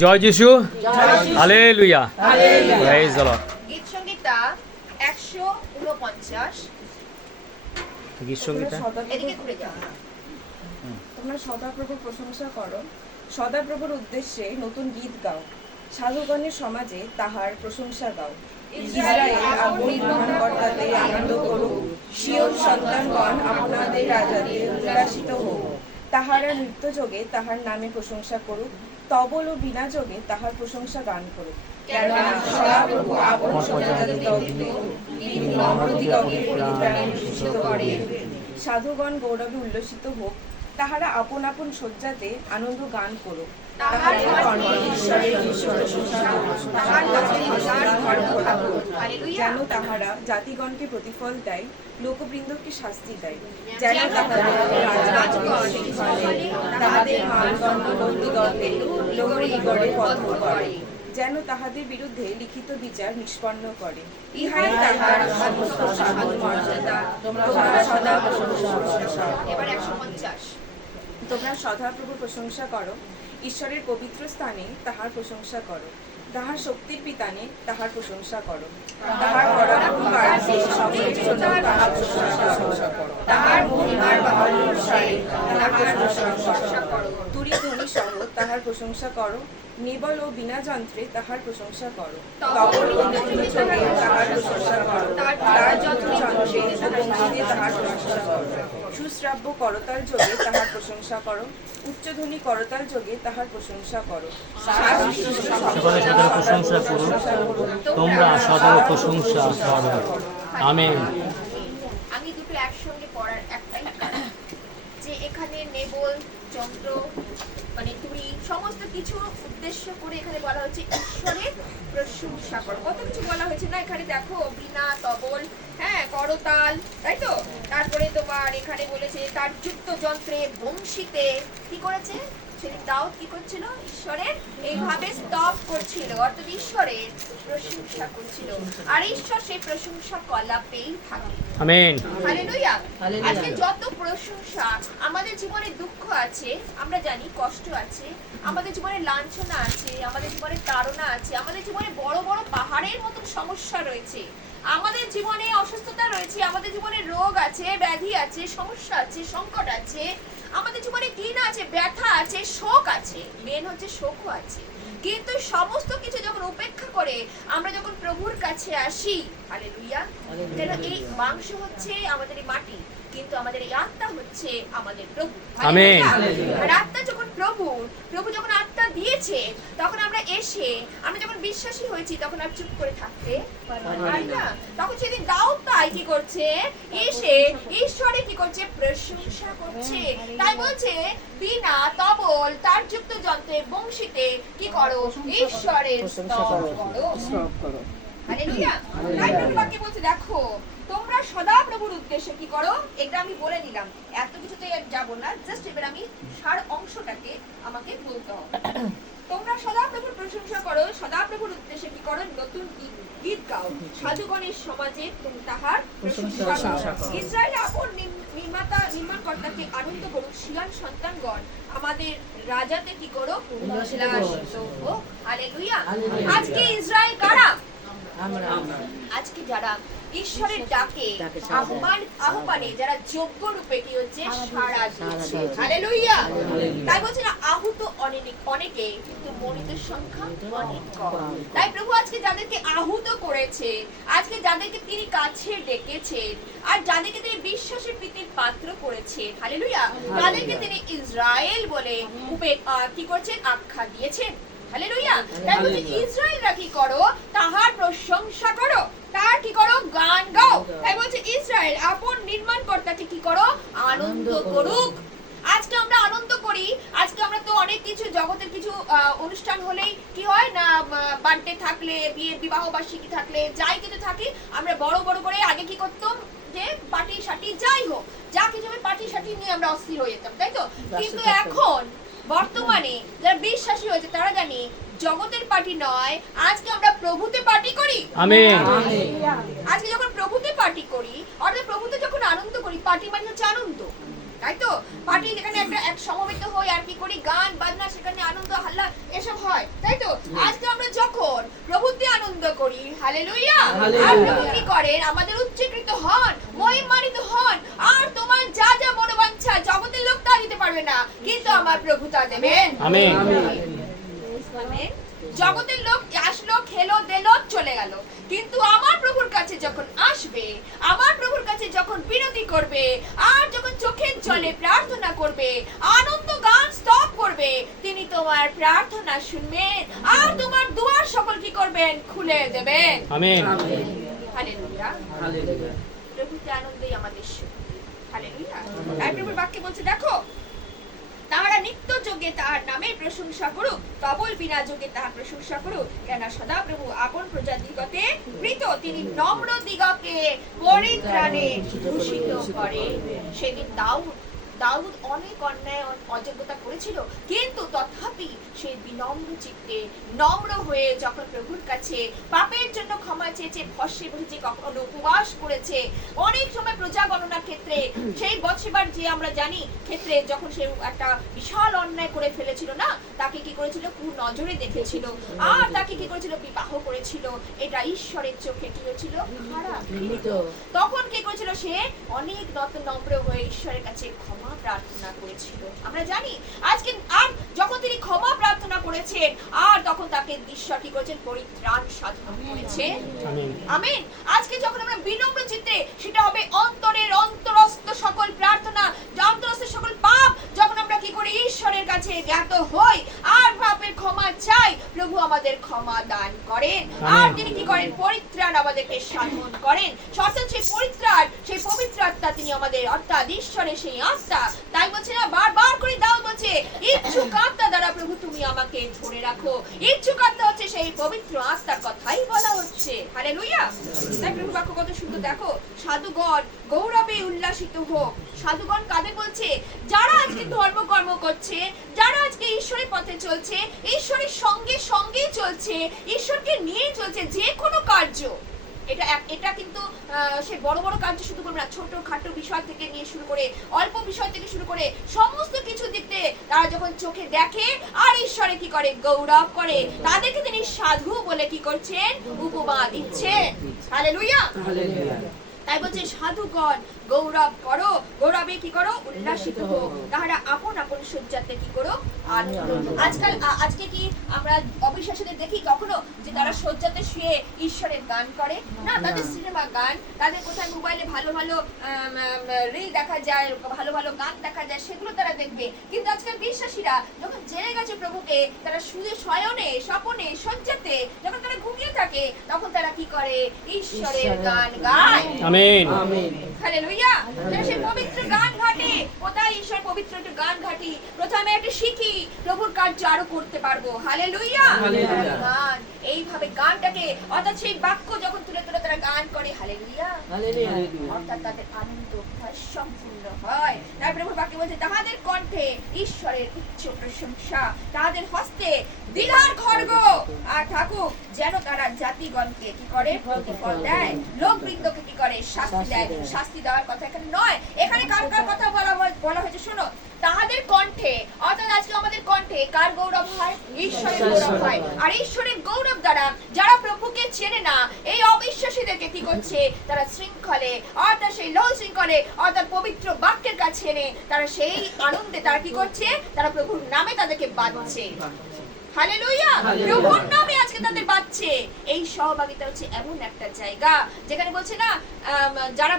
জয় যিশু, hallelujah, praise the Lord. গীত সংগীতা 149। গীত সংগীতা এদিকে ঘুরে যাও। তোমরা সদাপ্রভুর প্রশংসা করো, সদাপ্রভুর উদ্দেশ্যে নতুন গীত গাও, সাধুগণের সমাজে তাহার প্রশংসা গাও। ইসরায়েল আপন নির্মাণকর্তাতে আনন্দ করুক, সিয়ন সন্তানগণ আপনাদের রাজাতে উল্লাসিত হোক। তাহারা নৃত্যযোগে তাহার নামে প্রশংসা করুক, তবল ও বীণা যোগে তাহার প্রশংসা গান করুক। কেননা সদাপ্রভু আপন প্রজাদিগকে বিভিন্ন অমরদিগকে পরিত্রাণে ভূষিত করে। সাধুগণ গৌরবে উল্লসিত হোক, তাহারা আপন আপন শয্যাতে আনন্দ গান করুক। তাহাদের কণ্ঠে ঈশ্বরের প্রশংসা করুক, তাহার কাছে তাহার ঘর ভরা হোক। যেন তাহারা জাতিগণকে প্রতিফল দেয়, লোকবৃন্দকে শাস্তি দেয়। যেন তাহাদের রাজগণ তাহাদের মানদণ্ড লোকদিগকে লোকদিগরে বদ্ধ করে। যেন তাহাদের বিরুদ্ধে লিখিত বিচার নিষ্পন্ন করে। ইহাই তাহার সমস্ত সাধু মর্যাদা। তোমরা সদা প্রশংসা করো। এবার 150। তোমরা সদাপ্রভুর প্রশংসা করো, ঈশ্বরের পবিত্র স্থানে তাহার প্রশংসা করো, তাহার শক্তির পিতানে তাহার প্রশংসা করো, তাহার পরাক্রম কার্যে সকলের জন্য তাহার প্রশংসা করো, তাহার মহিমার বাহুল্যসারে তাহার প্রশংসা করো, তুরি ধ্বনি সহ তাহার প্রশংসা করো, নেবল ও বীণা যন্ত্রে তাহার প্রশংসা করো, তবল ও নৃত্যযোগে তাহার প্রশংসা করো, তার যন্ত্রে ও বংশীতে তাহার প্রশংসা করো, সুশ্রাব্য করতাল যোগে তাহার প্রশংসা করো, উচ্চধ্বনি করতাল যোগে তাহার প্রশংসা করো। সকলে সদর প্রশংসা করো, তোমরা সদর প্রশংসা করো। আমেন। আমি দুটো একসঙ্গে পড়ার একটাই কারণ, যে এখানে নেবল যন্ত্র মানে তুরি সমস্ত কিছু উদ্দেশ্য করে এখানে বলা হচ্ছে ঈশ্বরের প্রশংসা করো। কত কিছু বলা হয়েছে না এখানে, দেখো বীণা, তবল, হ্যাঁ, করতাল, তাই তো। তারপরে তোমার এখানে বলেছে তার যুক্ত যন্ত্রে বংশীতে কি করেছে, সেদিন দাউদ কি করছিল, ঈশ্বরের এইভাবে স্তব করছিল, অর্থাৎ ঈশ্বরের প্রশংসা করছিল। আর ঈশ্বর সেই প্রশংসা কলাপেই থাকে। আমেন। হালেলুয়া। আজকে যত প্রশংসা, আমাদের জীবনে দুঃখ আছে, আমরা জানি, কষ্ট আছে, আমাদের জীবনে লাঞ্ছনা আছে, আমাদের জীবনে তাড়না আছে, আমাদের জীবনে বড় বড় পাহাড়ের মতন সমস্যা রয়েছে, আমাদের জীবনে অসুস্থতা রয়েছে, আমাদের জীবনে রোগ আছে, ব্যাধি আছে, সমস্যা আছে, সংকট আছে, আমাদের জীবনে ঘৃণা আছে, ব্যথা আছে, শোক আছে, মেন হচ্ছে শোকও আছে। কিন্তু সমস্ত কিছু যখন উপেক্ষা করে আমরা যখন প্রভুর কাছে আসি, হালেলুয়া, যেন এই মাংস হচ্ছে আমাদের এই মাটি, কিন্তু আমাদের এই আত্মা হচ্ছে আমাদের প্রভু। আমেন। আর আত্মা যখন প্রভু যখন আত্মা দিয়েছে, তখন আমরা এসে আমরা যখন বিশ্বাসী হয়েছি, তখন আর চুপ করে থাকতে পারি না। তখন সেদিন দাউদ তাই কি করছে, এসে ঈশ্বরে কি করছে, প্রশংসা করছে। তাই বলছে বীণা, তবল, তার যুক্ত যন্ত্রে, বংশীতে কি করো, ঈশ্বরের স্তব করো। হালেলুয়া। তাই প্রভু বাক্যে বলছে, দেখো তোমরা সদা প্রভুর উদ্দেশ্যে কি করো। এটা আমি বলে নিলাম, এত কিছুতে যাব না, জাস্ট এবার আমি সার অংশটাকে আমাকে বলতে হবে। তোমরা সদা প্রভুর প্রশংসা করো, সদা প্রভুর উদ্দেশ্যে কি করো, নতুন গীত গাও, সাধুগণের সমাজে তুমি তাহার প্রশংসা করো। ইসরায়েল আপন নির্মাণকর্তাকে আনন্দ করুক, সিয়ন সন্তানগণ আমাদের রাজাতে কি করো, উল্লাসিত হোক। হালেলুয়া। আজকে ইসরায়েল কারা? আজকে যারা ঈশ্বরের ডাকে আহ্বানে যারা যোগ্য রূপে কি হচ্ছে, সাড়া দিচ্ছে। হালেলুয়া। তাই বলছে না, আহুত অনেকে, কিন্তু মনোনীতের সংখ্যা অনেক কম। তাই প্রভু আজকে যাদেরকে আহুত করেছে, আজকে যাদেরকে তিনি কাছে ডেকেছেন, আর যাদেরকে তিনি বিশ্বাসের প্রীতির পাত্র করেছেন, হালেলুয়া, তাদেরকে তিনি ইসরায়েল বলে কি করছেন, আখ্যা দিয়েছেন। হালেলুয়া। তাই বলছে ইসরায়েলরা কি করো, তাহার প্রশংসা করো, তার কি করো, গান গাও। তাই বলছে ইসরায়েল আপন নির্মাণকর্তাকে কি করো, আনন্দ করুক। আজকে আমরা আনন্দ করি, আজকে আমরা তো অনেক কিছু জগতের কিছু অনুষ্ঠান হলেই কি হয় না, বার্থডে থাকলে, বিয়ে বিবাহ বার্ষিকী থাকলে, যাই কিছু থাকি, আমরা বড় বড় করে আগে কি করতাম, যে পার্টি শাটি যাই হোক, যা কিছু হবে পার্টি শাটি নিয়ে আমরা অস্থির হয়ে যেতাম, তাই তো। কিন্তু এখন বর্তমানে যারা বিশ্বাসী হয়েছে তারা জানি জগতের পার্টি নয়, আজকে আমরা প্রভুতে পার্টি করি। আমেন। আজকে যখন প্রভুতে পার্টি করি, অর্থাৎ প্রভুতে যখন আনন্দ করি, পার্টি মানে হচ্ছে আনন্দ, তাই তো? পার্টি যেখানে এক সমবেত হই আর কি করি, গান বাজনা, সেখানে আনন্দ হাল্লা এসব হয়, তাই তো? আজকে আমরা যখন প্রভুতে আনন্দ করি, হালেলুয়া, আর প্রভু কি করেন? আমাদের উচ্চীকৃত হন, মহিমান্বিত হন, আর তোমার যা যা মনোবাঞ্ছা জগতের লোক তা দিতে পারবে না, কিন্তু আমার প্রভু তা দেবেন। আমেন। আমেন। জগতের লোক আসলো, খেলো, দিলো, চলে গেল, কিন্তু আমার প্রভুর কাছে যখন আসবে, আমার প্রভুর কাছে যখন বিনতি করবে, আর যখন চোখের জলে প্রার্থনা করবে, আনন্দ গান স্তব করবে, তিনি তোমার প্রার্থনা শুনবেন, আর তোমার দুয়ার সকল কি করবেন? খুলে দেবেন। আমেন। হালেলুয়া। প্রভুতে আনন্দেই আমাদের শক্তি। হালেলুয়া। তাই প্রভুর বাক্যে বলছে, দেখো, তাহারা নিত্য যোগে তাহার নামের প্রশংসা করুক, তবল বিনা যোগে তাহার প্রশংসা করুক, কেন সদা প্রভু আপন প্রজা দিগতে প্রীত, তিনি নম্র দিগকে পরিত্রাণে ভূষিত করে। সেদিন দাউদ অনেক অন্যায় অযোগ্যতা করেছিল, কিন্তু তথাপি সে বিনম্র চিত্তে নম্র হয়ে যখন প্রভুর কাছে পাপের জন্য ক্ষমা চেয়েছে, ভস্মে বসেছে, কখনো উপবাস করেছে, অনেক সময় প্রজা গণনার ক্ষেত্রে, সেই বৎসেবার যে আমরা জানি ক্ষেত্রে, যখন সে একটা বিশাল অন্যায় করে ফেলেছিল না, তাকে কি করেছিল? কুনজরে দেখেছিল, আর তাকে কি করেছিল? বিবাহ করেছিল। এটা ঈশ্বরের চোখে কি হয়েছিল? খারাপ। তখন কি করেছিল? সে অনেক নম্র হয়ে ঈশ্বরের কাছে ক্ষমা প্রার্থনা করেছিল। আমরা জানি আজকে, আর যখন তিনি ক্ষমা প্রার্থনা করেছেন, আর তখন তাকে ঈশ্বর কি করেছেন? পরিত্রাণ সাধন করেছেন। আমেন। আজকে যখন আমরা বিনম্র চিত্তে, সেটা হবে অন্তরের অন্তরস্থ সকল প্রার্থনা, অন্তরস্থ সকল পাপ যখন আমরা কি করি? ঈশ্বরের কাছে জ্ঞাত হই, আর পাপের ক্ষমা চাই, প্রভু আমাদের ক্ষমা দান করেন, আর তিনি কি করেন? পরিত্রাণ আমাদেরকে সাধন করেন। অর্থাৎ সেই পরিত্রাণ, সেই পবিত্র আত্মা তিনি আমাদের, অর্থাৎ ঈশ্বরের সেই আত্মা। তাই বলছে না, বারবার করে দাউদ বলছে, ইচ্ছুক আত্মা দ্বারা প্রভু তুমি আমাকে ধরে রাখো। ইচ্ছুক আত্মা হচ্ছে সেই পবিত্র আত্মার কথাই বলা হচ্ছে। হালেলুয়া। তাই প্রভু বাক্য কত সুন্দর, দেখো, সাধুগণ গৌরবে উল্লাসিত হোক। সাধুগণ কাদের বলছে? যারা আজকে ধর্মকর্ম করছে, যারা আজকে ঈশ্বরের পথে চলছে, ঈশ্বরের সঙ্গে সঙ্গে চলছে, ঈশ্বরকে নিয়ে চলছে, যে কোনো কার্য, এটা কিন্তু সে বড় বড় কার্য শুধু করবে না, ছোট খাটো বিষয় থেকে নিয়ে শুরু করে, অল্প বিষয় থেকে শুরু করে, সমস্ত কিছু দিকতে তারা যখন চোখে দেখে আর ঈশ্বরে কি করে? গৌরব করে, তাদেরকে তিনি সাধু বলে কি করছেন? উপমা দিচ্ছেন। হালেলুয়া। তাই বলছে, সাধুগণ গৌরব করো, গৌরবে কি করো? উল্লাসিত হো, তাহারা আপন আপন শয্যাতে কি করো? আনন্দ। আজকে কি আমরা অবিশ্বাসীদের দেখি কখনো যে তারা শয্যাতে শুয়ে ঈশ্বরের গান করে? না, তাদের সিনেমা গান, তাদের কোথায় মোবাইলে ভালো ভালো রিল দেখা যায়, ভালো ভালো গান দেখা যায়, সেগুলো তারা দেখবে। কিন্তু আজকাল বিশ্বাসীরা যখন জেনে গেছে প্রভুকে, তারা শুয়ে শয়নে, স্বপনে, শয্যাতে যখন তারা ঘুমিয়ে থাকে, তখন তারা কি করে? ঈশ্বরের গান গায়। আমেন। হালেলুয়া। তারা সেই পবিত্র গান ঘাটে। কোথায় ঈশ্বর পবিত্র একটা গান ঘাটি, প্রথমে একটা শিখি, প্রভুর কার্য আরো করতে পারবো। হালেলুয়া। গান, এইভাবে গানটাকে, অর্থাৎ সেই বাক্য যখন তুলে তুলে তারা গান করে, হালেলুয়া, অর্থাৎ তাদের আনন্দ সম্পূর্ণ হয়। তাই প্রভুর বাক্য বলছে, তাহাদের কণ্ঠে ঈশ্বরের উচ্চ প্রশংসা, তাহাদের হস্তে দ্বিধার খড়গ আর থাকুক, যেন তারা জাতিগণকে কি করে? প্রতিফল দেয়, লোকবৃন্দকে কি করে? শাস্তি দেয়। শাস্তি দেওয়ার কথা এখানে নয়, এখানে কার কার কথা বলা হয়েছে? শোনো, তাহাদের কণ্ঠে, অর্থাৎ আজকে আমাদের কণ্ঠে কার গৌরব হয়? ঈশ্বরের গৌরব হয়। আর ঈশ্বরের গৌরব দ্বারা যারা প্রভুকে চেনে না, এই অবিশ্বাসীদেরকে কি করছে? তারা শৃঙ্খলে, অর্থাৎ সেই লোহ শৃঙ্খলে, অর্থাৎ পবিত্র বাক্যের কাছে এনে তারা সেই আনন্দে তারা কি করছে? তারা প্রভুর নামে তাদেরকে বাঁধছে। হালেলুয়া। প্রভুর নামে আজকে তাদের বাঁচছে। এই সহভাগিতা হচ্ছে এমন একটা জায়গা যেখানে বলছে না, যারা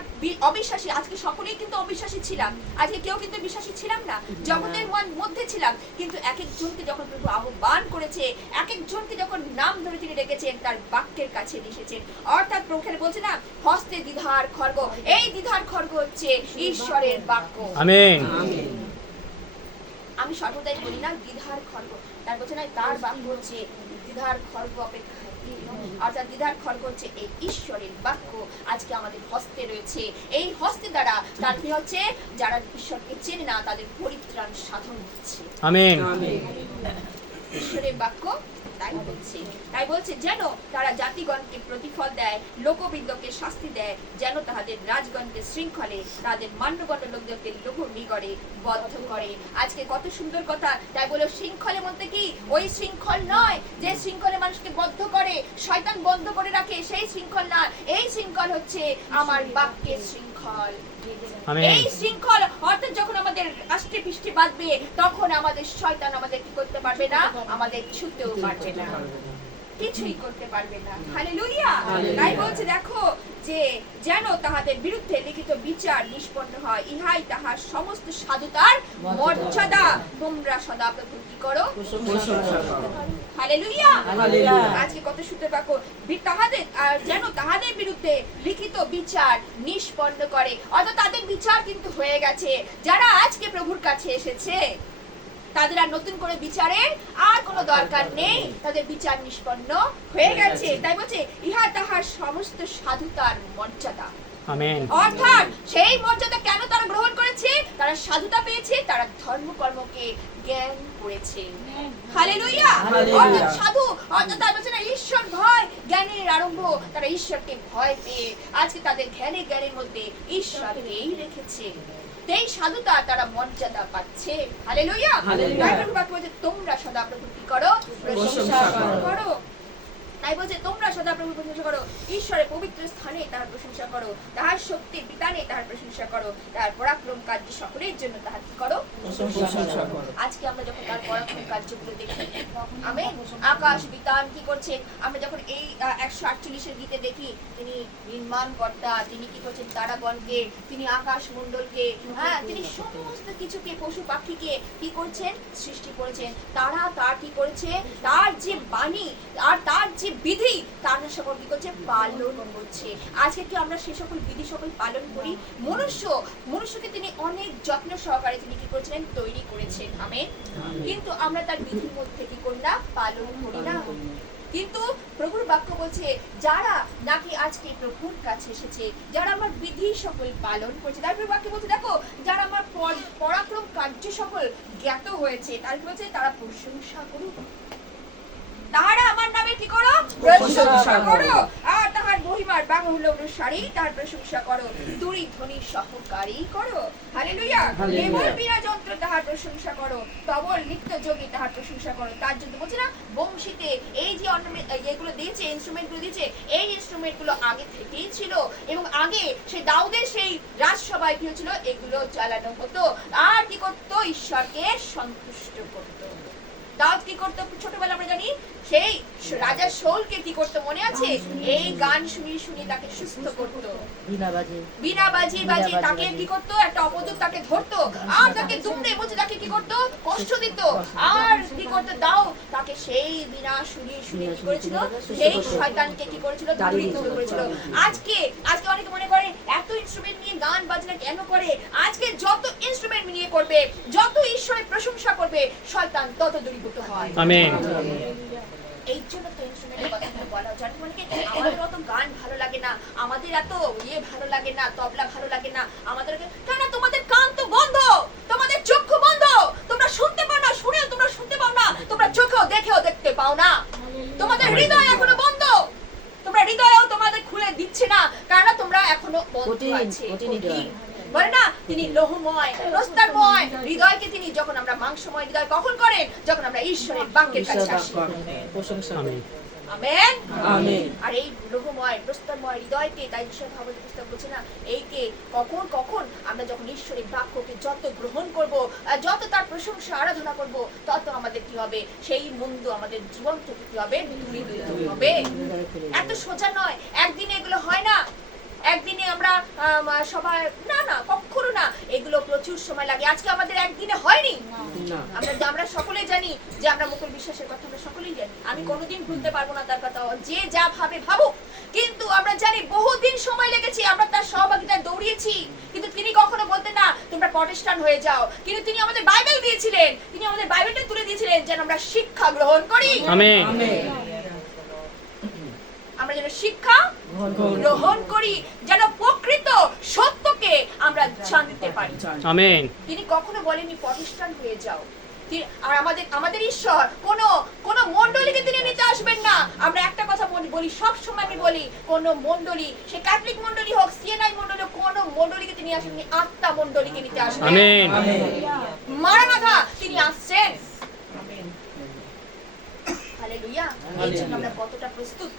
অবিশ্বাসী, আজকে সকলেই কিন্তু অবিশ্বাসী ছিলাম, আজকে কেউ কিন্তু বিশ্বাসী ছিলাম না, জগতের মধ্যে ছিলাম, কিন্তু এক একজনকে যখন প্রভু আহ্বান করেছে, এক একজনকে যখন নাম ধরে তিনি ডেকেছেন, তার বাক্যের কাছে এসেছেন। অর্থাৎ প্রভু বলছে না, হস্তে দ্বিধার খড়গ, এই দ্বিধার খড়গ হচ্ছে ঈশ্বরের বাক্য। আমেন। আমি সর্বদাই বলি না দ্বিধার খড়গ, তার বলছে না, তার বাক্য হচ্ছে দ্বিধার খড়গ অপেক্ষা, অর্থাৎ দ্বিধার খড়গ হচ্ছে এই ঈশ্বরের বাক্য আজকে আমাদের হস্তে রয়েছে। এই হস্তে দ্বারা তার কি হচ্ছে? যারা ঈশ্বরকে চেনে না, তাদের পরিত্রাণ সাধন হচ্ছে। আমেন। ঈশ্বরের বাক্য তাই বলছে যেন তারা জাতিগণকে প্রতিফল দেয়, লোকবৃন্দকে শাস্তি দেয়, যেন তাহাদের রাজগণকে শৃঙ্খলে, তাদের মান্যগণ্য লোকদেরকে লোভ নিগড়ে বদ্ধ করে। আজকে কত সুন্দর কথা। তাই বলে শৃঙ্খলের মধ্যে কি ওই শৃঙ্খল নয় যে শৃঙ্খলে মানুষকে বদ্ধ করে, শয়তান বন্ধ করে রাখে, সেই শৃঙ্খল না। এই শৃঙ্খল হচ্ছে আমার বাক্যের শৃঙ্খল। এই শৃঙ্খল অর্থাৎ যখন আমাদের আষ্টে পৃষ্ঠে বাঁধবে, তখন আমাদের শয়তান আমাদের কি করতে পারবে না, আমাদের ছুঁতেও পারবে না, কিছুই করতে পারবে না। হালেলুয়া। তাই বলছে দেখো যে যেন তাহাদের বিরুদ্ধে লিখিত বিচার নিষ্পন্ন হয়, ইহাই তাহার সমস্ত সাধুতার মর্যাদা। তোমরা সদা প্রভুর কি করো, হালেলুয়া। আজকে কত সুন্দর বাক্য। তাহাদের যেন তাহাদের বিরুদ্ধে লিখিত বিচার নিষ্পন্ন করে, অর্থাৎ তাদের বিচার কিন্তু হয়ে গেছে। যারা আজকে প্রভুর কাছে এসেছে তাদের আর নতুন করে বিচারের আর কোনো দরকার নেই, তাদের বিচার নিষ্পন্ন হয়ে গেছে। তাই বলছে ইহা তাহার সমস্ত সাধুতার মর্যাদা। আমেন। অর্থাৎ সেই মর্যাদা কেন তারা গ্রহণ করেছে? তারা সাধুতা পেয়েছে, তারা ধর্মকর্মকে জ্ঞান করেছে। হালেলুয়া। অর্থাৎ সাধু অর্থাৎ তার বলছে না ঈশ্বর ভয় জ্ঞানের আরম্ভ। তারা ঈশ্বরকে ভয় পেয়ে আজকে তাদের জ্ঞানের মধ্যে ঈশ্বরকেই রেখেছে। এই সাধুতা তারা মর্যাদা পাচ্ছে। হালেলুয়া। তাই প্রভু বাক্য বলছে তোমরা সদা প্রভুর কি করো, প্রশংসা করো। তাই বলছে তোমরা সদা প্রভুর প্রশংসা করো, ঈশ্বরের পবিত্র স্থানে তাহার প্রশংসা করো, তাহার শক্তির বিতানে তাহার প্রশংসা করো, তাহার পরাক্রম কার্য সকলের জন্য তাহার কি করো, প্রশংসা করো। আজকে আমরা যখন তার পরাক্রম কার্যগুলো দেখি, আমেন, আকাশ বিতান কি করছেন, আমরা যখন এই 148 গীতে দেখি তিনি নির্মাণকর্তা, তিনি কি করছেন তারাগণকে, তিনি আকাশ মণ্ডলকে, হ্যাঁ তিনি সমস্ত কিছুকে পশু পাখিকে কি করছেন সৃষ্টি করেছেন। তারা তার কি করেছে, তার যে বাণী আর তার যে বিধি তার সকল কি করছে পালন করছে। আজকে কি আমরা সেই সকল বিধি সকল পালন করি? মনুষ্যকে তিনি অনেক যত্ন সহকারে তিনি কি করেছিলেন তৈরি করেছেন, আমেন। কিন্তু আমরা তার বিধির মধ্যে কি করি না, পালন করি না। কিন্তু প্রভুর বাক্য বলছে যারা নাকি আজকে প্রভুর কাছে এসেছে, যারা আমার বিধি সকল পালন করেছে, তার প্রভুর বাক্য বলছে দেখো যারা আমার পরাক্রম কার্য সকল জ্ঞাত হয়েছে, তার কি বলছে তারা প্রশংসা করুক। তাহারা আমার নামে কি করো, প্রশংসা করো, আর তাহার মহিমার বাহুল্য অনুসারী তাহার প্রশংসা করো, তুরি ধ্বনি সহকারী করো। হালেলুয়া। কেবল বীণা যন্ত্র তাহার প্রশংসা করো, তবল নিত্য যোগী তাহার প্রশংসা করো। তার জন্য বলছে না বংশীতে এই যে এগুলো দিয়েছে, ইনস্ট্রুমেন্ট গুলো দিয়েছে, এই ইনস্ট্রুমেন্ট গুলো আগে থেকেই ছিল এবং আগে সেই দাউদের সেই রাজসভায় কি হয়েছিল, এগুলো চালানো হতো। আর কি করতো, ঈশ্বরকে সন্তুষ্ট করতো। দাউদ কি করতো ছোটবেলা আমরা জানি, সেই রাজা শাউলকে কি করতো মনে আছে, এই গান শুনিয়ে তাকে সুস্থ করতো, বিনা বাজিয়ে তাকে কি করতো, একটা অপদূত তাকে ধরতো আর তাকে দুমড়ে মুচড়ে তাকে কি করতো, কষ্ট দিত। আর কি করতো, দাও তাকে সেই বিনা শুনিয়ে কি করেছিল, সেই শয়তানকে কি করেছিল, দূরীভূত করেছিল। আজকে অনেকে মনে করে এত ইনস্ট্রুমেন্ট নিয়ে গান বাজনা কেন করে? আজকে যত ইনস্ট্রুমেন্ট নিয়ে করবে, যত ঈশ্বরের প্রশংসা করবে, শয়তান তত দূরীভূত হয়। আমেন। এই জন্য তো ইনস্ট্রুমেন্টের কথা বলা হচ্ছে। আমাদের অত গান ভালো লাগে না, আমাদের এত ভালো লাগে না, তবলা ভালো লাগে না আমাদের, কেন? তোমাদের কান তো বন্ধ, তোমাদের চক্ষু বন্ধ, তোমরা শুনতে পাও না, শুনেও তোমরা শুনতে পাও না, তোমরা চোখেও দেখেও দেখতে পাও না, তোমাদের হৃদয় এখনো বন্ধ, তোমরা হৃদয়ও তোমাদের খুলে দিচ্ছে না, কারণ তোমরা এখনো বন্ধ আছে। বলে না তিনি লৌহময়, প্রস্তরময় হৃদয়কে তিনি, যখন আমরা মাংসময় হৃদয় কখন করেন, যখন আমরা ঈশ্বরের বাক্যের কাছে আসি। Amen, amen. আর এই লৌহময় প্রস্তরময় হৃদয়কে, তাই ঈশ্বর ভাগবত পুস্তক বলছে না, এইকে কখন আমরা যখন ঈশ্বরের বাক্যকে যত গ্রহণ করব, যত তার প্রশংসা আরাধনা করব, তত আমাদের কি হবে, সেই মন্দ আমাদের জীবন থেকে কি হবে, দূরীভূত হবে। এত সোজা নয়, একদিনে এগুলো হয় না, একদিনে আমরা সবাই না কখনো না, এগুলো প্রচুর সময় লাগে। আজকে আমাদের একদিনে হয়নি। আমরা সকলেই জানি যে আমরা মুকুল বিশ্বাসের কথা আমরা সকলেই জানি, আমি কোনোদিন ভুলতে পারবো না তার কথা, যে যা ভাবে ভাবুক, কিন্তু আমরা জানি বহুদিন সময় লেগেছে, আমরা তার সহভাগিতায় দৌড়িয়েছি। কিন্তু তিনি কখনো বলতেন না তোমরা প্রটেস্টান্ট হয়ে যাও, কিন্তু তিনি আমাদের বাইবেল দিয়েছিলেন, তিনি আমাদের বাইবেলটা তুলে দিয়েছিলেন যেন আমরা শিক্ষা গ্রহণ করি। আমেন। আমরা যেন শিক্ষা গ্রহণ করি, যেন প্রকৃত সত্যকে আমরা জানতে পারি। আমেন। তিনি কখনো বলেননি প্রটেস্টান্ট হয়ে যাও, আর আমাদের ঈশ্বর কোন মণ্ডলীকে তিনি নিতে আসবেন না। আমরা একটা কথা বলি, সব সময় আমি বলি, কোন মণ্ডলী, সে ক্যাথলিক মণ্ডলী হোক, সিএনআই মণ্ডলী হোক, কোন মণ্ডলীকে তিনি আসেননি, আত্মা মণ্ডলীকে নিতে আসবেন। আমেন। মারানাথা, তিনি আসছেন। হালেলুয়া। এই জন্য আমরা কতটা প্রস্তুত,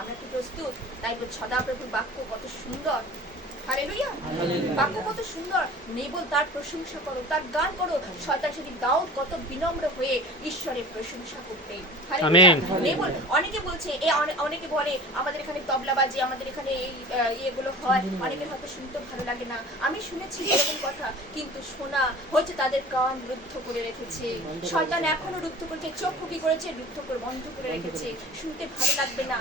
আমরা কি প্রস্তুত? তাই সদাপ্রভুর বাক্য কত সুন্দর। হালেলুয়া। বাক্য কত সুন্দর। নেবল তার প্রশংসা করো, তার গান করো। শয়তান সেদিন দাউদ কত বিনম্র হয়ে ঈশ্বরের প্রশংসা করতেন। হালেলুয়া। নেবল অনেকে বলছে, অনেকে বলে আমাদের এখানে তবলা বাজে, আমাদের এখানে এই ইয়েগুলো হয়, অনেকের হয়তো শুনতে ভালো লাগে না। আমি শুনেছি এরকম কথা, কিন্তু শোনা হচ্ছে তাদের কান রুদ্ধ করে রেখেছে। শয়তান এখনো রুদ্ধ করেছে, চক্ষু কি করেছে, রুদ্ধ করে বন্ধ করে রেখেছে। শুনতে ভালো লাগবে না।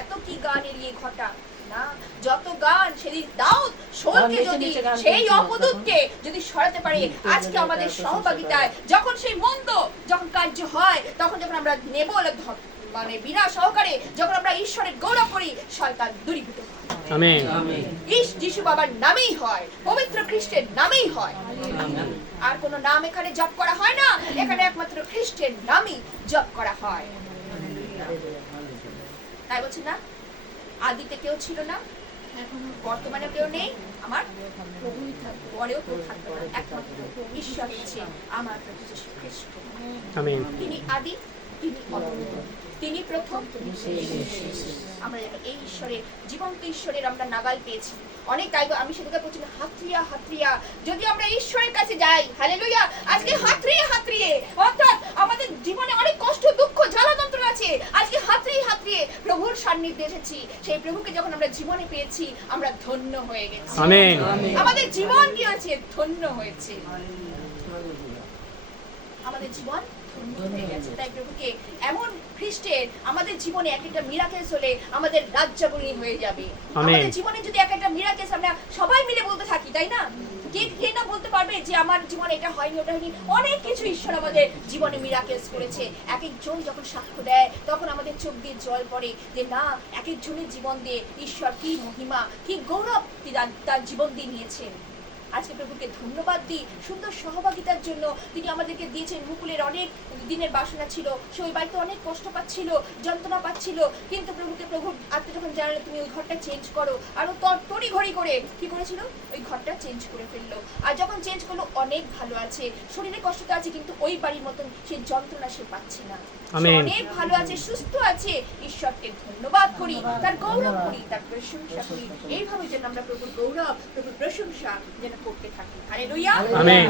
এত কি গানের ইয়ে ঘটা না, যত গান সেদিন দাউদ শোলকে যদি সেই অপদূতকে যদি সরাতে পারে, আজকে আমাদের সহভাগিতায় যখন সেই মন্দ যখন কার্য হয়, তখন যখন আমরা নেবল মানে বিনা সহকারে যখন আমরা ঈশ্বরের গৌরব করি, শয়তান দূরীভূত হয়। আমেন। যিশু বাবার নামেই হয়, পবিত্র খ্রিস্টের নামেই হয়। আর কোন নাম এখানে জপ করা হয় না, এখানে একমাত্র খ্রিস্টের নামই জপ করা হয়। তাই বলছি না, আদিতে কেউ ছিল না, এখন বর্তমানে কেউ নেই, আমার প্রভুই থাকবে, পরেও কেউ থাকবে না। একমাত্র ঈশ্বর হচ্ছে আমার প্রভু যীশু খ্রিস্ট। আমেন। তিনি আদি, তিনি অনন্ত, তিনি প্রথম, তিনি শেষ। আমরা এই ঈশ্বরের, জীবন্ত ঈশ্বরের আমরা নাগাল পেয়েছি। অনেক তাই আমি সেদিকে বলছি, হাতড়িয়া যদি আমরা ঈশ্বরের কাছে যাই, হালেলুয়া, আজকে হাতড়িয়ে অর্থাৎ আমাদের জীবনে অনেক কষ্ট, দুঃখ, জ্বালা যন্ত্রণা আছে, আজকে হাতড়িয়ে প্রভুর সান্নিধ্যে এসেছি। সেই প্রভুকে যখন আমরা জীবনে পেয়েছি, আমরা ধন্য হয়ে গেছি। আমেন। আমাদের জীবন কি আছে? ধন্য হয়েছে। আমাদের জীবন ধন্য হয়ে গেছে। তাই প্রভুকে এমন খ্রিস্টের আমাদের জীবনে একটা মিরাকেলস হলে আমাদের রাজ্যাবলী হয়ে যাবে। আমাদের জীবনে যদি একটা মিরাকেলস আমরা সবাই মিলে বলতে থাকি, তাই না? কে না বলতে পারবে যে আমার জীবনে এটা হয়নি, ওটা হয়নি। অনেক কিছু ঈশ্বর আমাদের জীবনে মিরাকেলস করেছে। এক একজন যখন সাক্ষ্য দেয়, তখন আমাদের চোখ দিয়ে জল পড়ে যে না, এক একজনের জীবন দিয়ে ঈশ্বর কি মহিমা, কি গৌরব তার জীবন দিয়ে নিয়েছেন। আজকে প্রভুকে ধন্যবাদ দিই সুন্দর সহভাগিতার জন্য। তিনি আমাদেরকে দিয়েছেন। মুকুলের অনেক দিনের বাসনা ছিল, সে ওই বাড়িতে অনেক কষ্ট পাচ্ছিল, যন্ত্রণা পাচ্ছিল, কিন্তু প্রভুর আত্মা যখন জানালো তুমি ওই ঘরটা চেঞ্জ করো, আর ও তড়ি ঘড়ি করে কি করেছিল, ওই ঘরটা চেঞ্জ করে ফেললো। আর যখন চেঞ্জ করলো, অনেক ভালো আছে, শরীরে কষ্ট তো আছে, কিন্তু ওই বাড়ির মতন সেই যন্ত্রণা সে পাচ্ছে না, অনেক ভালো আছে, সুস্থ আছে। ঈশ্বরকে ধন্যবাদ করি, তার গৌরব করি, তার প্রশংসা করি। এইভাবে যেন আমরা প্রভুর গৌরব, প্রভুর প্রশংসা যেন করতে থাকি। হালেলুয়া। আমেন।